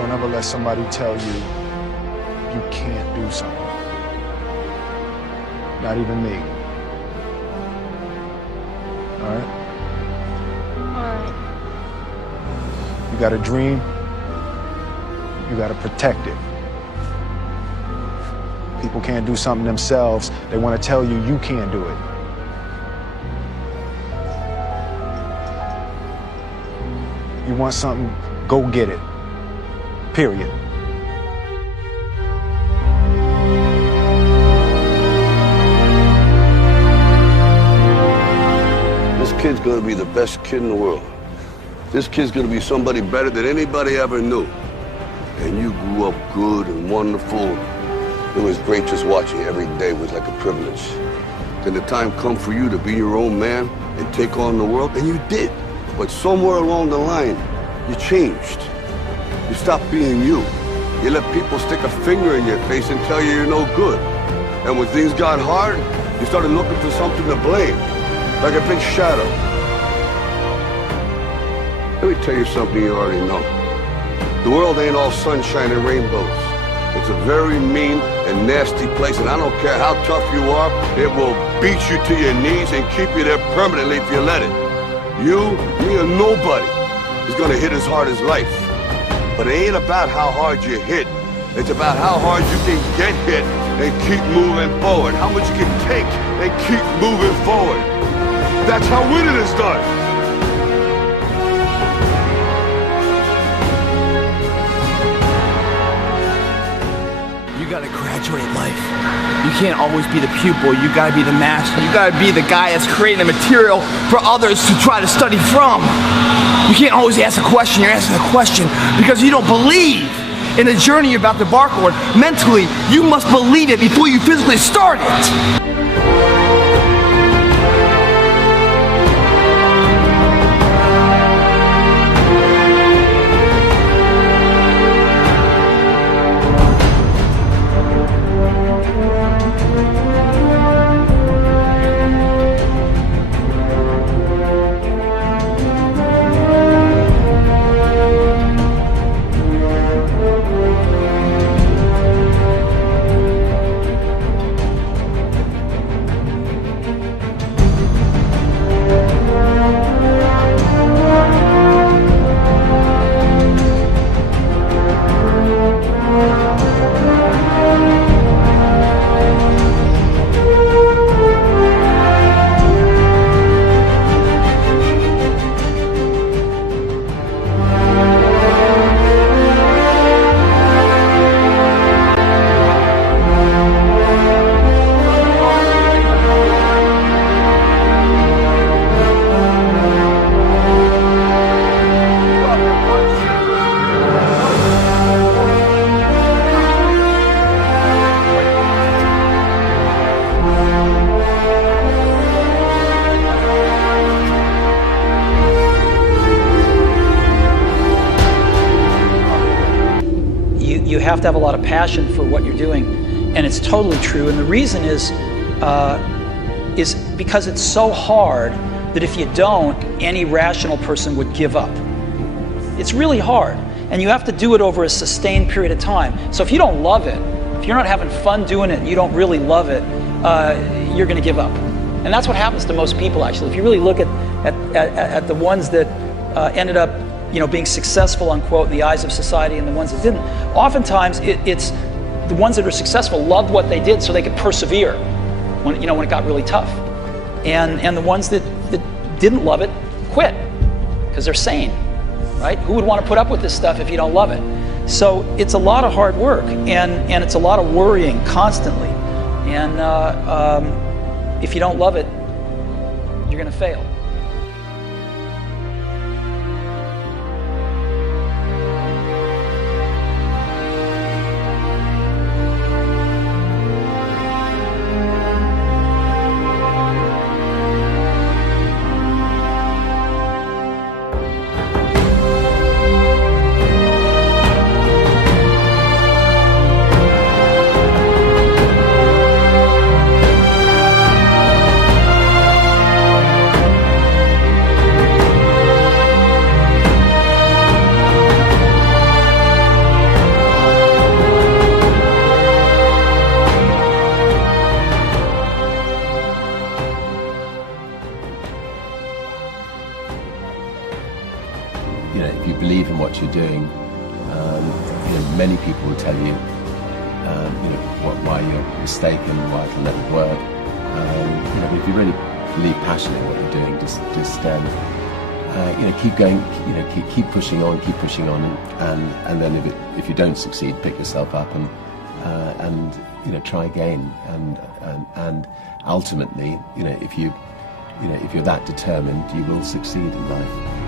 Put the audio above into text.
Don't ever let somebody tell you you can't do something. Not even me. All right? Alright. You got a dream, you got to protect it. People can't do something themselves. They want to tell you you can't do it. You want something, go get it. Period. This kid's gonna be the best kid in the world. This kid's gonna be somebody better than anybody ever knew. And you grew up good and wonderful. It was great just watching. Every day was like a privilege. Then the time come for you to be your own man and take on the world, and you did. But somewhere along the line, you changed. You stopped being you. You let people stick a finger in your face and tell you you're no good. And when things got hard, you started looking for something to blame, like a big shadow. Let me tell you something you already know. The world ain't all sunshine and rainbows. It's a very mean and nasty place, and I don't care how tough you are, it will beat you to your knees and keep you there permanently if you let it. You, me, or nobody is gonna hit as hard as life. But it ain't about how hard you hit. It's about how hard you can get hit and keep moving forward. How much you can take and keep moving forward. That's how winning is done. You gotta graduate life. You can't always be the pupil, you gotta be the master. You gotta be the guy that's creating the material for others to try to study from. You can't always ask a question, you're asking a question because you don't believe in the journey you're about to embark on. Mentally, you must believe it before you physically start it. You have to have a lot of passion for what you're doing, and it's totally true. And the reason is because it's so hard that if you don't, any rational person would give up. It's really hard, and you have to do it over a sustained period of time. So if you don't love it, if you're not having fun doing it, and you don't really love it, you're going to give up. And that's what happens to most people, actually. If you really look at the ones that ended up being successful, unquote, in the eyes of society and the ones that didn't, oftentimes it's the ones that are successful loved what they did so they could persevere when it got really tough. And the ones that didn't love it quit because they're sane, right? Who would want to put up with this stuff if you don't love it? So it's a lot of hard work, and it's a lot of worrying constantly. And if you don't love it, you're going to fail. many people will tell you, why you're mistaken, why it'll never work. If you really believe passionately in what you're doing, just keep going, keep pushing on, and then if you don't succeed, pick yourself up and try again, and ultimately, if you're that determined, you will succeed in life.